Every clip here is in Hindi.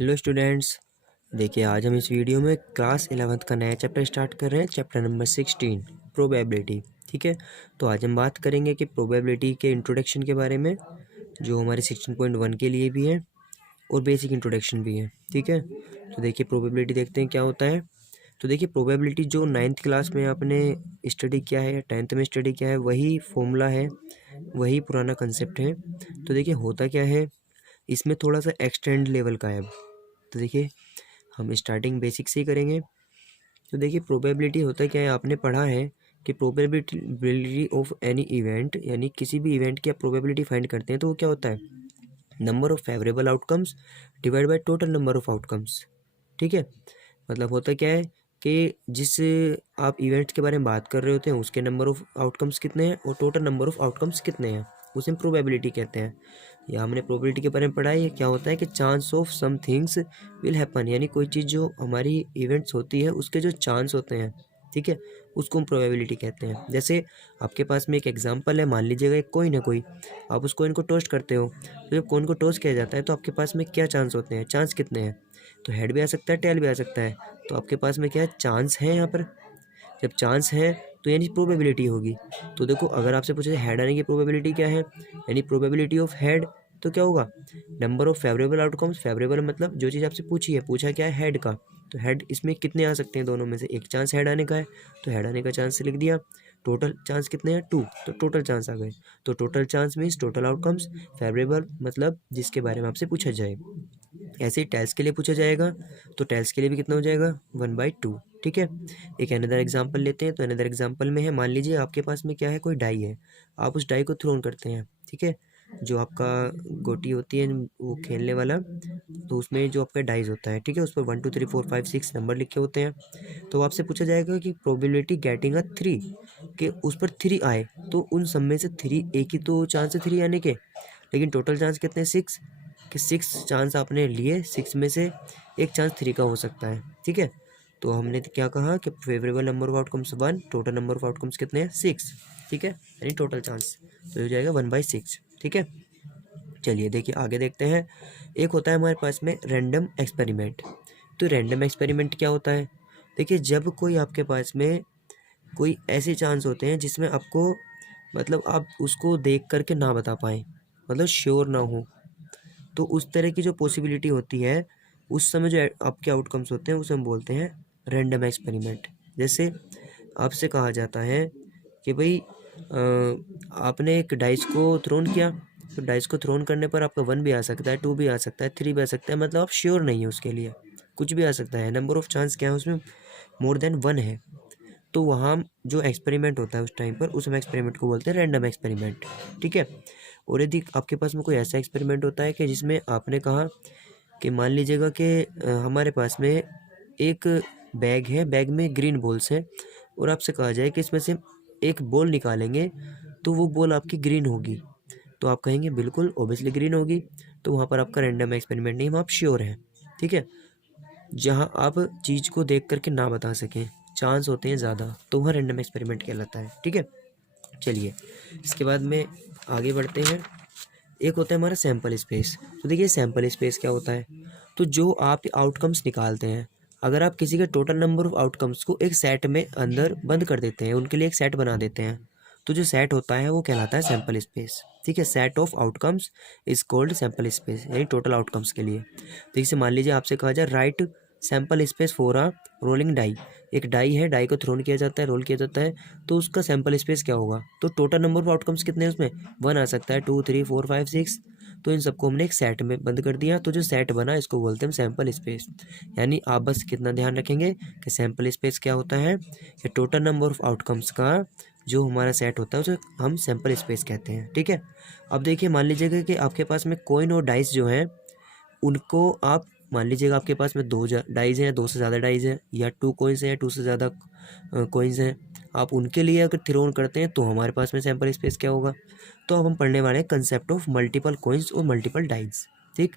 Hello students. देखिए आज हम इस वीडियो में क्लास 11th का नया चैप्टर स्टार्ट कर रहे हैं, चैप्टर नंबर 16 प्रोबेबिलिटी। ठीक है, तो आज हम बात करेंगे कि प्रोबेबिलिटी के इंट्रोडक्शन के बारे में, जो हमारे 16.1 के लिए भी है और बेसिक इंट्रोडक्शन भी है। ठीक है, तो देखिए प्रोबेबिलिटी देखते हैं क्या होता है। तो देखिए प्रोबेबिलिटी जो 9th क्लास में आपने स्टडी किया है या 10th में स्टडी किया है, वही फॉर्मूला है, वही पुराना कंसेप्ट है। तो देखिए होता क्या है, इसमें थोड़ा सा एक्सटेंड लेवल का है। तो देखिए हम स्टार्टिंग बेसिक से ही करेंगे। तो देखिए प्रोबेबिलिटी होता है क्या है, आपने पढ़ा है कि प्रोबेबिलिटी ऑफ एनी इवेंट, यानी किसी भी इवेंट की आप प्रोबेबिलिटी फाइंड करते हैं तो वो क्या होता है, number of favourable outcomes divide by total number of outcomes. ठीक है, मतलब होता क्या है कि जिस आप इवेंट के बारे में बात कर रहे होते हैं उसके नंबर ऑफ आउटकम्स कितने हैं और टोटल नंबर ऑफ आउटकम्स कितने हैं, उसे हम प्रोबेबिलिटी कहते हैं। या हमने प्रोबेबिलिटी के बारे में पढ़ा है, ये क्या होता है कि chance of some things will happen, यानी कोई चीज़ जो हमारी इवेंट्स होती है उसके जो चांस होते हैं, ठीक है, उसको हम प्रोबेबिलिटी कहते हैं। जैसे आपके पास में एक एग्जांपल है, मान लीजिएगा एक कॉइन है कोई, आप उस कॉइन को टॉस करते हो, तो जब कॉइन को टॉस किया जाता है तो आपके पास में क्या चांस होते हैं, चांस कितने हैं, तो हेड भी आ सकता है, टेल भी आ सकता है। तो आपके पास में क्या है, चांस है यहाँ पर। जब चांस है तो यानी प्रोबेबिलिटी होगी। तो देखो अगर आपसे पूछे हेड आने की प्रोबेबिलिटी क्या है, यानी प्रोबेबिलिटी ऑफ हेड, तो क्या होगा, number of favourable outcomes. Favourable मतलब जो चीज़ आपसे पूछी है, पूछा क्या है, हेड का, तो हेड इसमें कितने आ सकते हैं, दोनों में से एक चांस हेड आने का है, तो हेड आने का चांस लिख दिया। टोटल चांस कितने हैं, 2, तो टोटल चांस आ गए। तो total chance means total outcomes. Favourable मतलब जिसके बारे में आपसे पूछा जाए। ऐसे ही टेल्स के लिए पूछा जाएगा, तो टेल्स के लिए भी कितना हो जाएगा, 1/2। ठीक है, एक अनदर एग्जांपल लेते हैं। तो अनदर एग्जांपल में है, मान लीजिए आपके पास में क्या है, कोई डाई है, आप उस डाई को थ्रोन करते हैं। ठीक है, जो आपका गोटी होती है वो खेलने वाला, तो उसमें जो आपका डाइज होता है, ठीक है, उस पर 1 2 3 4 5 6 नंबर लिखे होते हैं। तो आपसे पूछा जाएगा कि प्रोबेबिलिटी गेटिंग अ 3, कि उस पर 3 आए, तो उन सब में से 3, एक ही तो चांस है 3 आने के, लेकिन टोटल चांस कितने हैं, 6, कि 6 चांस आपने लिए, 6 में से एक चांस 3 का हो सकता है। ठीक है, तो हमने क्या कहा कि favourable number of outcomes 1, total number of outcomes कितने हैं, 6। ठीक है, यानी टोटल चांस तो हो जाएगा 1/6। ठीक है, चलिए देखिए आगे देखते हैं। एक होता है हमारे पास में रैंडम एक्सपेरिमेंट। तो रैंडम एक्सपेरिमेंट क्या होता है, देखिए जब कोई आपके पास में कोई ऐसे चांस होते हैं जिसमें आपको, मतलब आप उसको देख करके ना बता पाएँ, मतलब श्योर ना हो, तो उस तरह की जो पॉसिबिलिटी होती है, उस समय जो आपके आउटकम्स होते हैं उसे हम बोलते हैं रैंडम एक्सपेरिमेंट। जैसे आपसे कहा जाता है कि भाई आपने एक डाइस को थ्रोन किया, तो डाइस को थ्रोन करने पर आपका 1 भी आ सकता है, 2 भी आ सकता है, 3 भी आ सकता है, मतलब आप श्योर नहीं है, उसके लिए कुछ भी आ सकता है। नंबर ऑफ चांस क्या है उसमें, मोर देन 1 है। तो वहाँ जो एक्सपेरिमेंट होता है उस टाइम पर, उस एक्सपेरिमेंट को बोलते हैं रैंडम एक्सपेरिमेंट। ठीक है, और यदि आपके पास में कोई ऐसा एक्सपेरिमेंट होता है कि जिसमें आपने कहा कि मान लीजिएगा कि हमारे पास में एक बैग है, बैग में ग्रीन बॉल्स हैं, और आपसे कहा जाए कि इसमें से एक बॉल निकालेंगे तो वो बॉल आपकी ग्रीन होगी, तो आप कहेंगे बिल्कुल ऑब्वियसली ग्रीन होगी। तो वहाँ पर आपका रैंडम एक्सपेरिमेंट नहीं, वहाँ आप श्योर हैं। ठीक है, जहाँ आप चीज़ को देख करके ना बता सकें, चांस होते हैं ज़्यादा, तो वह रैंडम एक्सपेरिमेंट कहलाता है। ठीक है, चलिए इसके बाद में आगे बढ़ते हैं। एक होता है हमारा सैम्पल स्पेस। तो देखिए सैम्पल स्पेस क्या होता है, तो जो आप आउटकम्स निकालते हैं, अगर आप किसी के टोटल नंबर ऑफ आउटकम्स को एक सेट में अंदर बंद कर देते हैं, उनके लिए एक सेट बना देते हैं, तो जो सेट होता है वो कहलाता है सैम्पल स्पेस। ठीक है, set of outcomes is called sample space, यानी टोटल आउटकम्स के लिए। तो इसे मान लीजिए आपसे कहा जाए right sample space for a rolling die. एक डाई है, डाई को थ्रोन किया जाता है, रोल किया जाता है, तो उसका सैम्पल स्पेस क्या होगा, तो टोटल नंबर ऑफ आउटकम्स कितने हैं उसमें, 1 आ सकता है, 2 3 4 5 6, तो इन सबको हमने एक सेट में बंद कर दिया, तो जो सेट बना इसको बोलते हैं सैम्पल स्पेस। यानी आप बस कितना ध्यान रखेंगे कि सैम्पल स्पेस क्या होता है, कि टोटल नंबर ऑफ आउटकम्स का जो हमारा सेट होता है उसे हम सैम्पल स्पेस कहते हैं। ठीक है, अब देखिए मान लीजिएगा कि आपके पास में कॉइन और डाइस जो हैं, उनको आप मान लीजिएगा आपके पास में 2 डाइज हैं, 2 से ज़्यादा डाइज हैं, या 2 कॉइन्स हैं, 2 से ज़्यादा कॉइन्स हैं, आप उनके लिए अगर थ्रोन करते हैं तो हमारे पास में सैम्पल स्पेस क्या होगा। तो अब हम पढ़ने वाले हैं कंसेप्ट ऑफ मल्टीपल कॉइन्स और मल्टीपल डाइज। ठीक,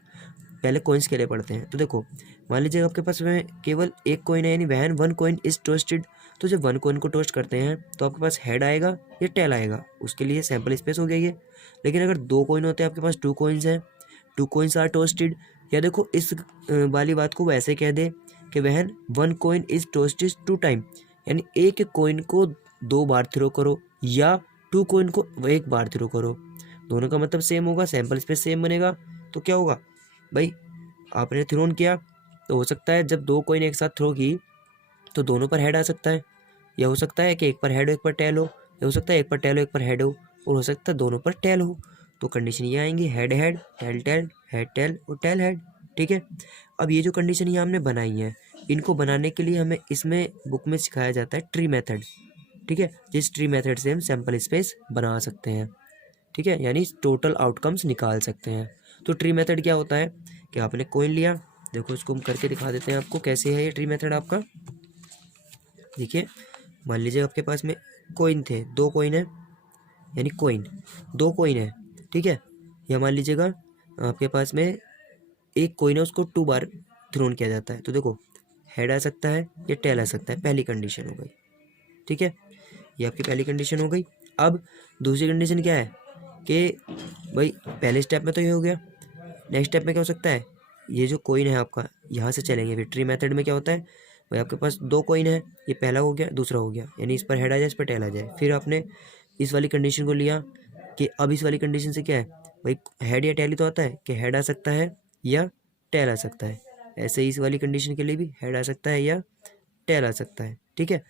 पहले कॉइन्स के लिए पढ़ते हैं। तो देखो मान लीजिए आपके पास में केवल एक कॉइन है, यानी वैन 1 कॉइन इज टोस्टेड, तो जब 1 कॉइन को टोस्ट करते हैं तो आपके पास हेड आएगा या टेल आएगा, उसके लिए सैम्पल स्पेस हो गई है। लेकिन अगर 2 कॉइन होते हैं, आपके पास 2 कॉइन्स हैं, टू कोइंस आर टोस्टेड, या देखो इस वाली बात को वैसे कह दे कि when one coin is tossed two time, यानी एक कोइन को 2 बार थ्रो करो या 2 कोइन को 1 बार थ्रो करो, दोनों का मतलब सेम होगा, सैंपल स्पेस सेम बनेगा। तो क्या होगा भाई, आपने थ्रोन किया तो हो सकता है जब 2 कोइन एक साथ थ्रो की तो दोनों पर हेड आ सकता है, या हो सकता है कि एक पर हेड हो एक पर टेल हो, या हो सकता है एक पर टेल हो एक पर हेड हो, और हो सकता है दोनों पर टेल हो। तो कंडीशन ये आएंगी head head, tail tail, head tail और टेल हेड। ठीक है, अब ये जो कंडीशन ये हमने बनाई है, इनको बनाने के लिए हमें इसमें बुक में सिखाया जाता है ट्री मेथड। ठीक है, जिस ट्री मेथड से हम सैंपल स्पेस बना सकते हैं। ठीक है, यानी टोटल आउटकम्स निकाल सकते हैं। तो ट्री मेथड क्या होता है कि आपने कोइन लिया, देखो इसको हम करके दिखा देते हैं आपको कैसे है ये ट्री मेथड आपका। देखिए, मान लीजिए आपके पास में कोइन थे, 2 कोइन है, यानी कोइन 2 कोइन है। ठीक है, या मान लीजिएगा आपके पास में एक कोइन है, उसको 2 बार थ्रोन किया जाता है, तो देखो हेड आ सकता है या टेल आ सकता है, पहली कंडीशन हो गई। ठीक है, ये आपकी पहली कंडीशन हो गई। अब दूसरी कंडीशन क्या है कि भाई पहले स्टेप में तो ये हो गया, नेक्स्ट स्टेप में क्या हो सकता है, ये जो कोइन है आपका यहाँ से चलेंगे, फिर ट्री मेथड में क्या होता है भाई, आपके पास 2 कोइन है, ये पहला हो गया दूसरा हो गया, यानी इस पर हेड आ जाए इस पर टेल आ जाए। फिर आपने इस वाली कंडीशन को लिया कि अब इस वाली कंडीशन से क्या है भाई, हेड या टेल ही तो आता है कि हेड आ सकता है या टेल आ सकता है, ऐसे ही इस वाली कंडीशन के लिए भी हेड आ सकता है या टेल आ सकता है। ठीक है,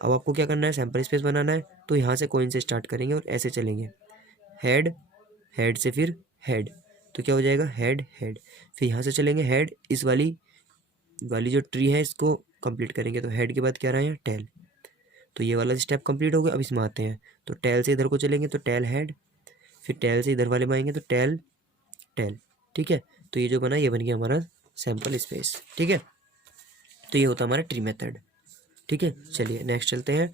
अब आपको क्या करना है, सैंपल स्पेस बनाना है, तो यहाँ से कोइन से स्टार्ट करेंगे और ऐसे चलेंगे, हेड हेड से फिर हेड, तो क्या हो जाएगा हेड हेड, फिर यहाँ से चलेंगे हेड, इस वाली वाली जो ट्री है इसको कंप्लीट करेंगे, तो हेड के बाद क्या रहा है टेल, तो ये वाला स्टेप कंप्लीट हो गया। अब इसमें आते हैं, तो टेल से इधर को चलेंगे तो टेल हेड, फिर टेल से इधर वाले में आएंगे तो टेल टेल। ठीक है, तो ये जो बना ये बन गया हमारा सैंपल स्पेस। ठीक है, तो ये होता है हमारा ट्री मेथड। ठीक है, चलिए नेक्स्ट चलते हैं।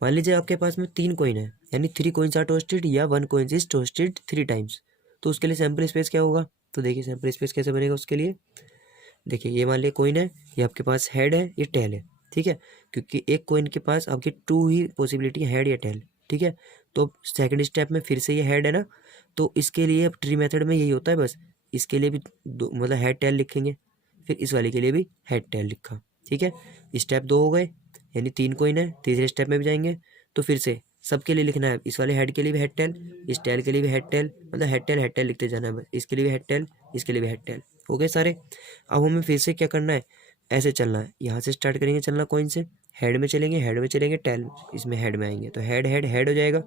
मान लीजिए आपके पास में 3 कोइन है, यानी 3 कोइंस आर टोस्टेड या 1 कोइन इज टोस्टेड 3 टाइम्स, तो उसके लिए सैंपल स्पेस क्या होगा, तो देखिए सैंपल स्पेस कैसे बनेगा उसके लिए। देखिए ये मान लिया कोइन है, ये आपके पास हेड है ये टेल है। ठीक है, क्योंकि एक कोइन के पास आपकी 2 ही पॉसिबिलिटी है, हेड या टेल। ठीक है, तो सेकंड स्टेप में फिर से ये हेड है ना, तो इसके लिए अब ट्री मेथड में यही होता है, बस इसके लिए भी मतलब हेड टेल लिखेंगे, फिर इस वाले के लिए भी हेड टेल लिखा। ठीक है, स्टेप 2 हो गए, यानी 3 कोइन है, तीसरे स्टेप में भी जाएंगे तो फिर से सबके लिए लिखना है, इस वाले हेड के लिए भी हेड टेल, इस टेल के लिए भी हेड टेल, मतलब हेड टेल लिखते जाना है बस, इसके लिए भी हेड टेल, इसके लिए भी हेड टेल, हो गए सारे। अब हमें फिर से क्या करना है, ऐसे चलना है, यहाँ से स्टार्ट करेंगे चलना कोइन से, हेड में चलेंगे, हेड में चलेंगे, टेल इसमें हेड में आएंगे, तो हेड हेड हेड हो जाएगा।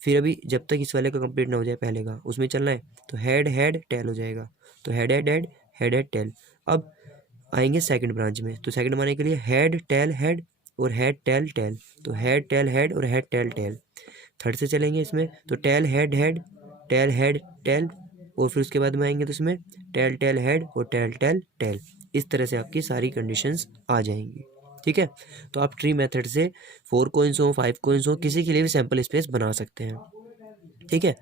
फिर अभी जब तक इस वाले का कंप्लीट ना हो जाए पहले का, उसमें चलना है, तो हेड हेड टेल हो जाएगा, तो head head head head head tell. अब आएंगे सेकंड ब्रांच में, तो सेकंड बनाने के लिए हेड टेल हेड और हेड टेल टेल, तो हेड टेल हेड और हेड टेल टेल। थर्ड से चलेंगे इसमें, तो tell head head tail head tail, और फिर उसके बाद में आएंगे तो इसमें टेल टेल हेड और टेल टेल टेल। इस तरह से आपकी सारी कंडीशंस आ जाएंगी। ठीक है, तो आप ट्री मेथड से 4 कोइंस हो 5 कोइंस हो किसी के लिए भी सैंपल स्पेस बना सकते हैं। ठीक है,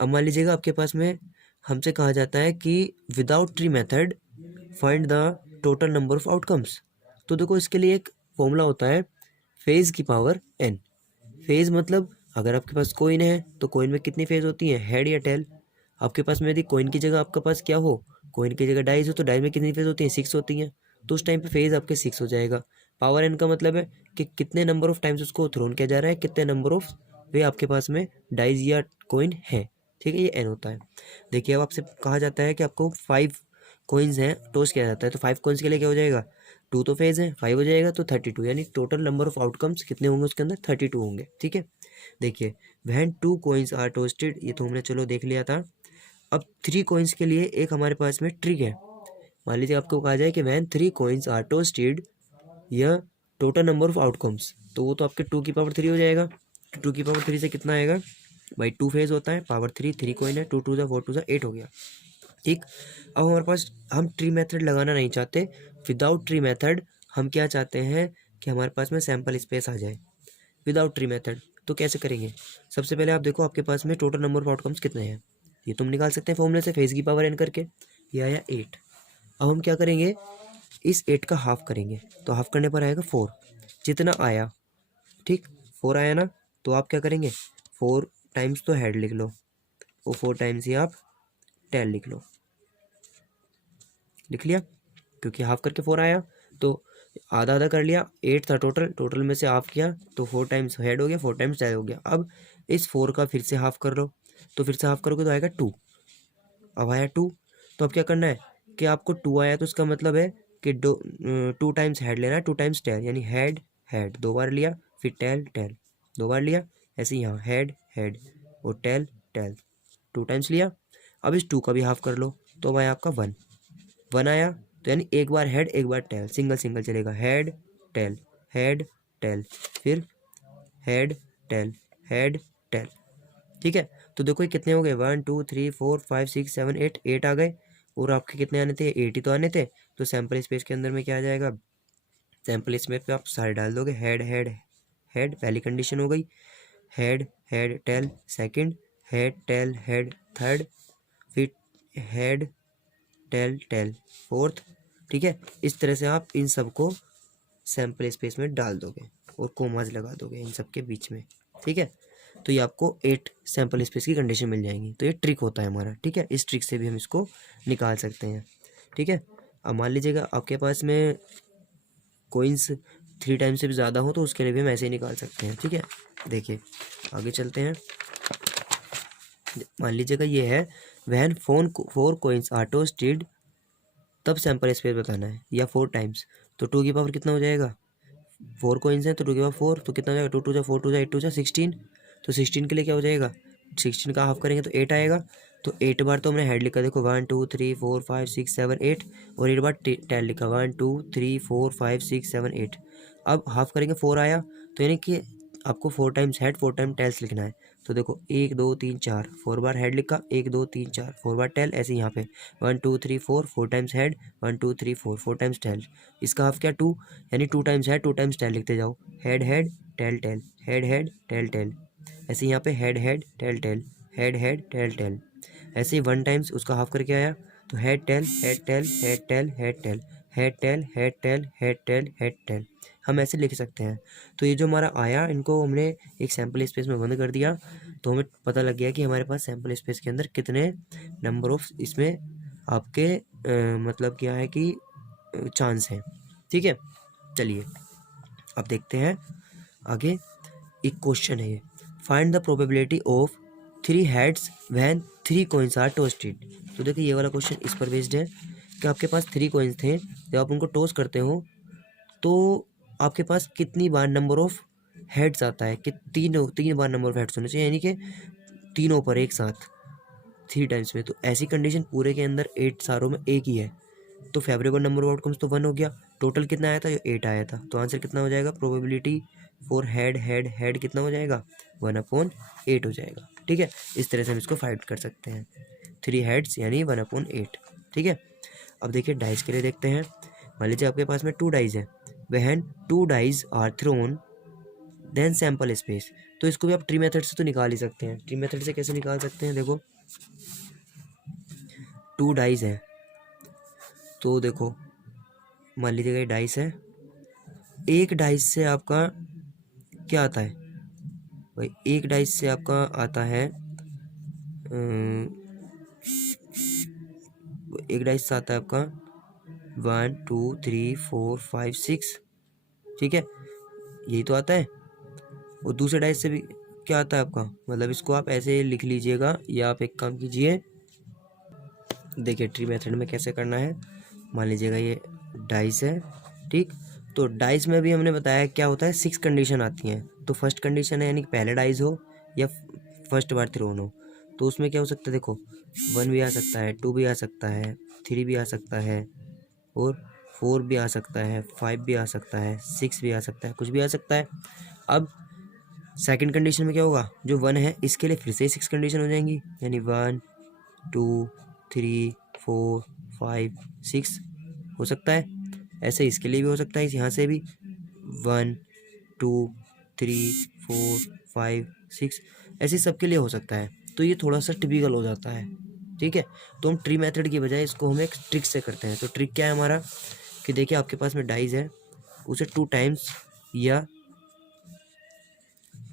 अब मान लीजिएगा आपके पास में हमसे कहा जाता है कि without tree method find the total number of outcomes. तो देखो इसके लिए एक फॉर्मूला होता है फेज की पावर n। फेज मतलब अगर आपके पास कोइन है तो कोइन में कितनी फेज होती है, हेड या टेल। आपके पास में यदि कोइन की जगह आपके पास क्या हो, कोइन की जगह डाइज हो, तो डाइज में कितनी फेज होती है, 6 होती हैं, तो उस टाइम पे फेज आपके 6 हो जाएगा। पावर एन का मतलब है कि कितने नंबर ऑफ टाइम्स उसको थ्रोन किया जा रहा है, कितने नंबर ऑफ वे आपके पास में डाइज या कोइन है। ठीक है, ये एन होता है। देखिए अब आपसे कहा जाता है कि आपको 5 कोइंस हैं टॉस किया जाता है, तो 5 कोइंस के लिए क्या हो जाएगा, 2 तो फेज है, 5 हो जाएगा तो 32, यानी टोटल नंबर ऑफ आउटकम्स कितने होंगे उसके अंदर, 32 होंगे। ठीक है, देखिए वैन 2 कोइंस आर टोस्टेड, ये तो हमने चलो देख लिया था। अब 3 कोइंस के लिए एक हमारे पास में ट्रिक है। मान लीजिए आपको कहा जाए कि वैन 3 कोइंस आर टोस्टेड या टोटल नंबर ऑफ आउटकम्स, तो वो तो आपके 2 की पावर 3 हो जाएगा। 2 की पावर 3 से कितना आएगा भाई, 2 फेज होता है, पावर 3, 3 कोइन है, 2 2 4 2 8 हो गया। ठीक, अब हमारे पास हम ट्री मेथड लगाना नहीं चाहते, विदाउट ट्री मेथड हम क्या चाहते हैं कि हमारे पास में सैंपल स्पेस आ जाए विदाउट ट्री मेथड। तो कैसे करेंगे, सबसे पहले आप देखो आपके पास में टोटल नंबर ऑफ आउटकम्स कितने हैं, ये तुम निकाल सकते हैं फॉर्मूले से, फेज की पावर एन करके, ये आया 8। अब हम क्या करेंगे, इस 8 का हाफ करेंगे, तो हाफ करने पर आएगा 4, जितना आया। ठीक, 4 आया ना, तो आप क्या करेंगे 4 टाइम्स तो हेड लिख लो और 4 टाइम्स ही आप टेल लिख लो। लिख लिया, क्योंकि हाफ करके 4 आया तो आधा आधा कर लिया, 8 था टोटल, टोटल में से हाफ किया तो 4 टाइम्स हेड हो गया, 4 टाइम्स टेल हो गया। अब इस 4 का फिर से हाफ कर लो, तो फिर से हाफ करोगे तो आएगा 2। अब आया 2, तो अब क्या करना है कि आपको 2 आया तो इसका मतलब है कि 2 टाइम्स हेड लेना है, 2 टाइम्स टेल, यानी हेड हेड 2 बार लिया, फिर टेल टेल 2 बार लिया, ऐसे ही यहाँ हेड हेड और टेल टेल 2 टाइम्स लिया। अब इस 2 का भी हाफ कर लो, तो अब आया आपका 1, 1 आया, तो यानी एक बार हेड एक बार टेल, सिंगल सिंगल चलेगा, हेड टेल हेड टेल, फिर हेड टेल हेड टेल। ठीक है, तो देखो ये कितने हो गए, 1 2 3 4 5 6 7 8, 8 आ गए, और आपके कितने आने थे, 8 ही तो आने थे। तो सैम्पल स्पेस के अंदर में क्या आ जाएगा, सैम्पल स्पेस पे आप सारे डाल दोगे, हेड हेड हेड पहली कंडीशन हो गई, head head tell second, head tail head third, फिर हेड टेल टेल फोर्थ। ठीक है, इस तरह से आप इन सबको सैम्पल स्पेस में डाल दोगे और कोमाज लगा दोगे इन सब के बीच में। ठीक है, तो ये आपको 8 सैम्पल स्पेस की कंडीशन मिल जाएंगी। तो ये ट्रिक होता है हमारा। ठीक है, इस ट्रिक से भी हम इसको निकाल सकते हैं। ठीक है, अब मान लीजिएगा आपके पास में कोइंस 3 टाइम्स से भी ज़्यादा हो तो उसके लिए भी हम ऐसे ही निकाल सकते हैं। ठीक है, देखिए आगे चलते हैं। मान लीजिएगा ये है वैन 4 कोइंस आर टोस्टेड, तब सैम्पल स्पेस बताना है, या 4 टाइम्स, तो 2 की पावर कितना हो जाएगा, 4 कोइंस हैं तो 2 की पावर 4, तो कितना हो जाएगा, 2 2 जा 4 2 जा 8 2 जा 16, तो 16 के लिए क्या हो जाएगा, 16 का हाफ करेंगे तो 8 आएगा। तो 8 बार तो हमने हेड लिखा, देखो 1 2 3 4 5 6 7 8, और 8 बार टेल लिखा, 1 2 3 4 5 6 7 8। अब हाफ करेंगे 4 आया, तो यानी कि आपको 4 टाइम्स हेड 4 टाइम टेल्स लिखना है। तो देखो 1 2 3 4, 4 बार हेड लिखा, 1 2 3 4, 4 बार टेल, ऐसे यहाँ पे 1 2 3 4, 4 टाइम्स हेड, 1 2 3 4, 4 टाइम्स टेल। इसका हाफ क्या 2, यानी 2 टाइम्स हेड 2 टाइम्स टेल लिखते जाओ, head head tail tail head head tail tail, ऐसे यहाँ पे head head tail tail head head tail tail. ऐसे ही 1 टाइम्स उसका हाफ करके आया, तो head tail head tail head tail head tail head tail head tail head tail head tail, हम ऐसे लिख सकते हैं। तो ये जो हमारा आया, इनको हमने एक सैम्पल स्पेस में बंद कर दिया, तो हमें पता लग गया कि हमारे पास सैम्पल स्पेस के अंदर कितने नंबर ऑफ इसमें आपके मतलब क्या है कि चांस हैं। ठीक है, चलिए अब देखते हैं आगे। एक क्वेश्चन है, find the probability of 3 heads when 3 coins are tossed. तो देखिए ये वाला क्वेश्चन इस पर बेस्ड है कि आपके पास 3 कॉइन्स थे, जब आप उनको टॉस करते हो तो आपके पास कितनी बार नंबर ऑफ हेड्स आता है, कि 3 बार नंबर ऑफ हेड्स होने चाहिए, यानी कि तीनों पर एक साथ 3 टाइम्स में। तो ऐसी कंडीशन पूरे के अंदर 8 सारों में एक ही है, तो फेवरेबल नंबर ऑफ आउटकम्स तो 1 हो गया। टोटल कितना आया था, ये 8 आया था, तो आंसर कितना हो जाएगा, probability for head head head कितना हो जाएगा, 1/8 हो जाएगा। ठीक है, इस तरह से हम इसको फाइंड कर सकते हैं, 3 हेड्स यानी 1/8। ठीक है, अब देखिए डाइस के लिए देखते हैं। मान लीजिए आपके पास में 2 डाइस है, when 2 dice are thrown then sample space. तो इसको भी आप ट्री मेथड से तो निकाल ही सकते हैं। ट्री मेथड से कैसे निकाल सकते हैं, देखो 2 डाइस है, तो देखो मान लीजिएगा ये डाइस है, एक डाइस से आपका क्या आता है भाई, एक डाइस से आपका आता है एक डाइस से आता है आपका 1 2 3 4 5 6। ठीक है, यही तो आता है। और दूसरे डाइस से भी क्या आता है आपका, मतलब इसको आप ऐसे लिख लीजिएगा, या आप एक काम कीजिए, देखिए ट्री मेथड में कैसे करना है। मान लीजिएगा ये डाइस है, ठीक, तो डाइस में भी हमने बताया क्या होता है, 6 कंडीशन आती हैं। तो फर्स्ट कंडीशन है यानी कि पहले डाइस हो या फर्स्ट बार थ्रोन हो, तो उसमें क्या हो सकता है, देखो 1 भी आ सकता है, 2 भी आ सकता है, 3 भी आ सकता है, और 4 भी आ सकता है, 5 भी आ सकता है, 6 भी आ सकता है, कुछ भी आ सकता है। अब सेकंड कंडीशन में क्या होगा, जो 1 है इसके लिए फिर से 6 कंडीशन हो जाएंगी, यानी 1 2 3 4 5 6 हो सकता है। ऐसे इसके लिए भी हो सकता है, यहाँ से भी 1 2 3 4 5 6, ऐसे सबके लिए हो सकता है। तो ये थोड़ा सा टिपिकल हो जाता है। ठीक है, तो हम ट्री मेथड की बजाय इसको हम एक ट्रिक से करते हैं। तो ट्रिक क्या है हमारा, कि देखिए आपके पास में डाइज है, उसे 2 टाइम्स या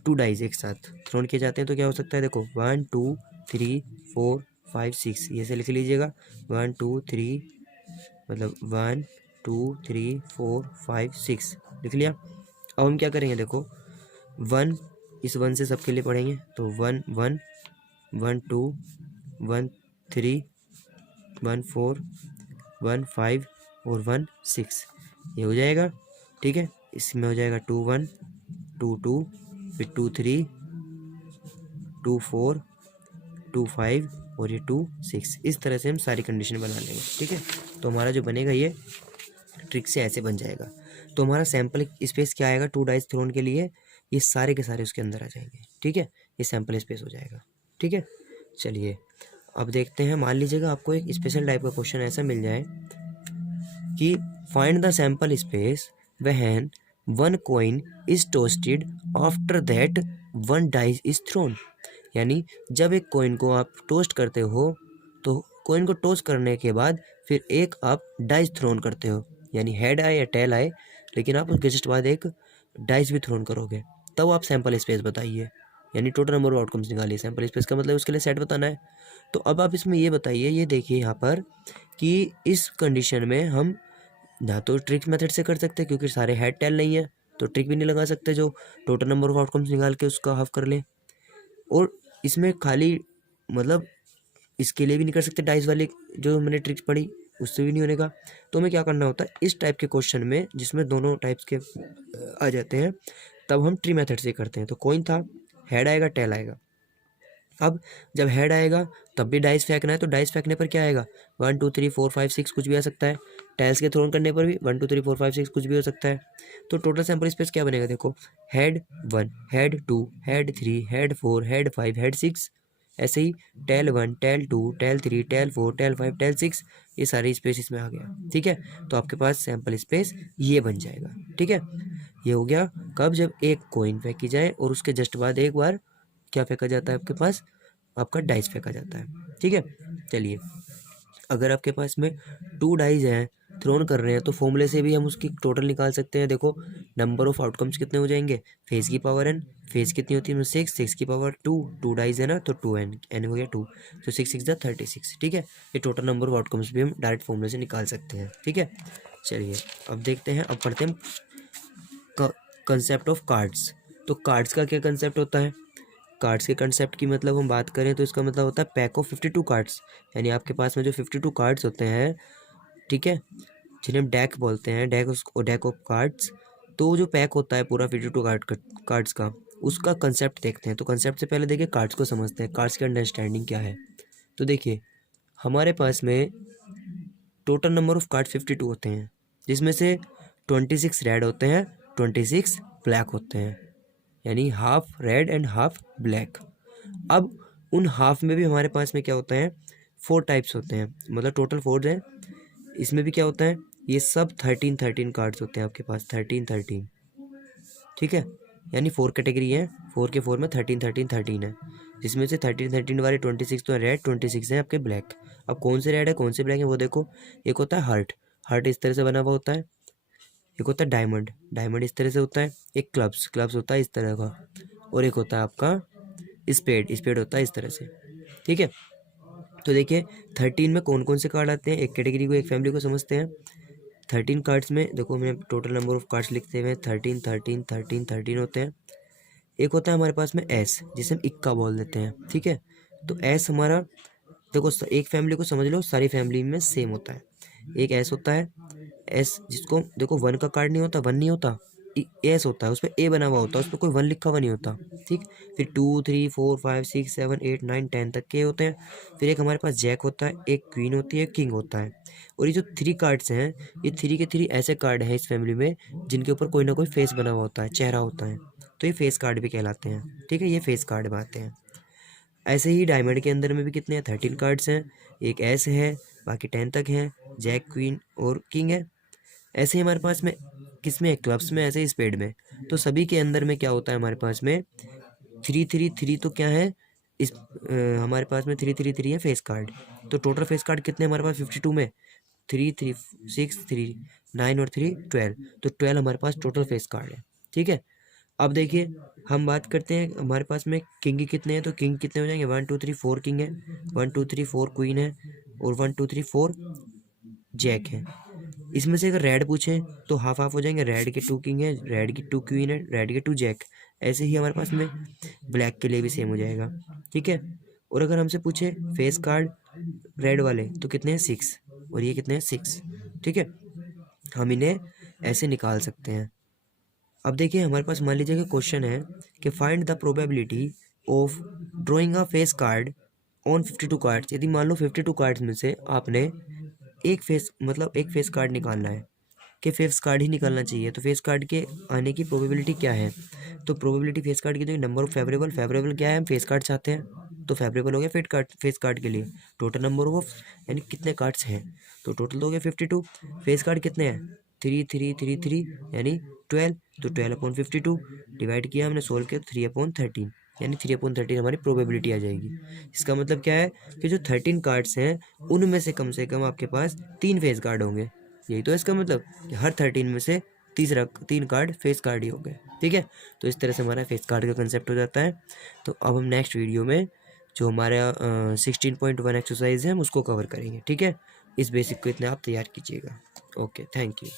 2 डाइज एक साथ थ्रोन किए जाते हैं, तो क्या हो सकता है, देखो 1 2 3 4 5 6, ये से लिख लीजिएगा 1 2 3 मतलब 1 2 3 4 5 6 लिख लिया। अब हम क्या करेंगे, देखो 1, इस 1 से सबके लिए पढ़ेंगे तो 1 1 1 2 1 3 1 4 1 5 और 1 6, ये हो जाएगा। ठीक है, इसमें हो जाएगा 2 1 2 2 फिर 2 3 2 4 2 5 और ये 2 6। इस तरह से हम सारी कंडीशन बना लेंगे। ठीक है, तो हमारा जो बनेगा ये ट्रिक से ऐसे बन जाएगा। तो हमारा सैंपल स्पेस क्या आएगा 2 डाइस थ्रोन के लिए, ये सारे के सारे उसके अंदर आ जाएंगे। ठीक है, ये सैंपल स्पेस हो जाएगा। ठीक है, चलिए अब देखते हैं। मान लीजिएगा आपको एक स्पेशल टाइप का क्वेश्चन ऐसा मिल जाए कि find the sample space when 1 coin is toasted after that 1 dice is throne. यानी जब एक कॉइन को आप टोस्ट करते हो तो कॉइन को टोस्ट करने के बाद फिर एक आप डाइस थ्रोन करते हो, यानी हेड आए या टेल आए, लेकिन आप उसके जस्ट बाद एक डाइस भी थ्रोन करोगे, तब आप सैंपल स्पेस बताइए, यानी टोटल नंबर ऑफ आउटकम्स निकालिए। सैंपल स्पेस का मतलब उसके लिए सेट बताना है। तो अब आप इसमें ये बताइए, ये देखिए यहाँ पर कि इस कंडीशन में हम ना तो ट्रिक मेथड से कर सकते क्योंकि सारे हेड टेल नहीं है, तो ट्रिक भी नहीं लगा सकते जो टोटल नंबर ऑफ आउटकम्स निकाल के उसका हाफ कर ले। और इसमें खाली मतलब इसके लिए भी नहीं कर सकते, डाइस वाले जो मैंने ट्रिक्स पढ़ी उससे भी नहीं होने का। तो हमें क्या करना होता है इस टाइप के क्वेश्चन में जिसमें दोनों टाइप्स के आ जाते हैं, तब हम ट्री मेथड से करते हैं। तो कॉइन था, हेड आएगा टेल आएगा। अब जब हेड आएगा तब भी डाइस फेंकना है, तो डाइस फेंकने पर क्या आएगा 1 2 3 4 5 6 कुछ भी आ सकता है। टेल्स के थ्रोन करने पर भी 1 2 3 4 5 6 कुछ भी हो सकता है। तो टोटल सैंपल स्पेस क्या बनेगा, देखो head 1 head 2 head 3 head 4 head 5 head 6, ऐसे ही tail 1 tail 2 tail 3 tail 4 tail 5 tail 6, ये सारे स्पेस इसमें आ गया। ठीक है, तो आपके पास सैंपल स्पेस ये बन जाएगा। ठीक है, ये हो गया कब, जब एक कॉइन फेंकी जाए और उसके जस्ट बाद एक बार क्या फेंका जाता है आपके पास, आपका डाइस फेंका जाता है। ठीक है, चलिए अगर आपके पास में 2 डाइस हैं थ्रोन कर रहे हैं तो फॉर्मूले से भी हम उसकी टोटल निकाल सकते हैं। देखो नंबर ऑफ आउटकम्स कितने हो जाएंगे, फेज की पावर n, फेज कितनी होती है 6, 6 की पावर 2, 2 डाइस है ना तो 2n, n हो गया 2, तो 6 6 जा 36। ठीक है, ये टोटल नंबर ऑफ आउटकम्स भी हम डायरेक्ट फॉर्मूले से निकाल सकते हैं। ठीक है, चलिए अब देखते हैं, अब पढ़ते हैं कंसेप्ट ऑफ कार्ड्स। तो कार्ड्स का क्या कंसेप्ट होता है, कार्ड्स के कंसेप्ट की मतलब हम बात करें तो इसका मतलब होता है पैक ऑफ 52 कार्ड्स, यानी आपके पास में जो 52 कार्ड्स होते हैं, ठीक है, जिन्हें हम डेक बोलते हैं, डेक ऑफ कार्ड्स। तो जो पैक होता है पूरा 52 कार्ड्स का, उसका कंसेप्ट देखते हैं। तो कंसेप्ट से पहले देखिए कार्ड्स को समझते हैं, कार्ड्स की अंडरस्टैंडिंग क्या है। तो देखिए हमारे पास में टोटल नंबर ऑफ कार्ड 52 होते हैं, जिसमें से 26 रेड होते हैं, 26 ब्लैक होते हैं, यानी half red and half black. अब उन हाफ में भी हमारे पास में क्या होता है 4 टाइप्स होते हैं, मतलब टोटल 4 हैं। इसमें भी क्या होता है, ये सब 13 कार्ड्स होते हैं आपके पास, 13। ठीक है, यानी 4 कैटेगरी है, 4 के 4 में 13 है, जिसमें से 13 वाले 26 तो रेड, 26 है आपके ब्लैक। अब कौन से रेड है कौन से ब्लैक है वो देखो, एक होता है हार्ट, हार्ट इस तरह से बना हुआ होता है, एक होता है डायमंड, डायमंड इस तरह से होता है, एक क्लब्स, क्लब्स होता है इस तरह का, और एक होता है आपका स्पेड, स्पेड होता है इस तरह से। ठीक है, तो देखिए 13 में कौन कौन से कार्ड आते हैं, एक कैटेगरी को एक फैमिली को समझते हैं। 13 कार्ड्स में देखो मैं टोटल नंबर ऑफ कार्ड्स लिखते हुए 13 होते हैं। एक होता है हमारे पास में एस, जिसे हम इक्का बोल देते हैं। ठीक है, तो एस हमारा देखो एक फैमिली को समझ लो सारी फैमिली में सेम होता है, एक एस होता है, एस जिसको देखो 1 का कार्ड नहीं होता, 1 नहीं होता, एस होता है, उस पर ए बना हुआ होता है, उस पर कोई 1 लिखा हुआ नहीं होता। ठीक, फिर 2 3 4 5 6 7 8 9 10 तक के होते हैं। फिर एक हमारे पास जैक होता है, एक क्वीन होती है, एक किंग होता है। और ये जो 3 कार्ड्स हैं, ये 3 के 3 ऐसे कार्ड हैं इस फैमिली में जिनके ऊपर कोई ना कोई फेस बना हुआ होता है, चेहरा होता है, तो ये फेस कार्ड भी कहलाते हैं। ठीक है, ये फेस कार्ड में आते हैं। ऐसे ही डायमंड के अंदर में भी कितने हैं 13 कार्ड्स हैं, एक एस है, बाकी 10 तक हैं, जैक क्वीन और किंग है। ऐसे ही हमारे पास में किसमें है, क्लब्स में, ऐसे ही स्पेड में। तो सभी के अंदर में क्या होता है हमारे पास में 3 तो क्या है इस हमारे पास में 3 है फेस कार्ड। तो टोटल फेस कार्ड कितने हमारे पास 52 में 3 6 3 9 और 3 12, तो 12 हमारे पास टोटल फेस कार्ड है। ठीक है, अब देखिए हम बात करते हैं हमारे पास में किंग कितने हैं, तो किंग कितने हो जाएंगे 1 2 3 4 किंग है, 1 2 3 4 क्वीन है, और 1 2 3 4 जैक है। इसमें से अगर रेड पूछे तो हाफ हाफ हो जाएंगे, रेड के 2 किंग है, रेड की 2 क्वीन है, रेड के 2 जैक। ऐसे ही हमारे पास में ब्लैक के लिए भी सेम हो जाएगा, ठीक है। और अगर हमसे पूछे फेस कार्ड रेड वाले तो कितने हैं 6, और ये कितने हैं 6, ठीक है। हम इन्हें ऐसे निकाल सकते हैं। अब देखिए हमारे पास मान लीजिए कि क्वेश्चन है कि find the probability of drawing a face card on 52 cards. यदि मान लो 52 कार्ड्स में से आपने एक फेस कार्ड निकालना है, कि फेस कार्ड ही निकालना चाहिए, तो फेस कार्ड के आने की प्रोबेबिलिटी क्या है। तो प्रोबेबिलिटी फेस कार्ड की, तो नंबर ऑफ फेवरेबल क्या है, हम फेस कार्ड चाहते हैं तो फेवरेबल हो गया फेस कार्ड के लिए टोटल नंबर ऑफ, यानी कितने कार्ड्स हैं, तो टोटल हो गया 52। फेस कार्ड कितने हैं 3 यानी 12, तो 12/52 डिवाइड किया हमने, सोल्व किया 3/13, यानी 3/13 हमारी प्रोबेबिलिटी आ जाएगी। इसका मतलब क्या है कि जो 13 कार्ड्स हैं उनमें से कम आपके पास 3 फेस कार्ड होंगे। यही तो इसका मतलब कि हर 13 में से 3 कार्ड फेस कार्ड ही हो गए, ठीक है। तो इस तरह से हमारा फेस कार्ड का कंसेप्ट हो जाता है। तो अब हम नेक्स्ट वीडियो में जो हमारा 16.1 एक्सरसाइज है हम उसको कवर करेंगे, ठीक है। इस बेसिक को इतना आप तैयार कीजिएगा। Okay, thank you.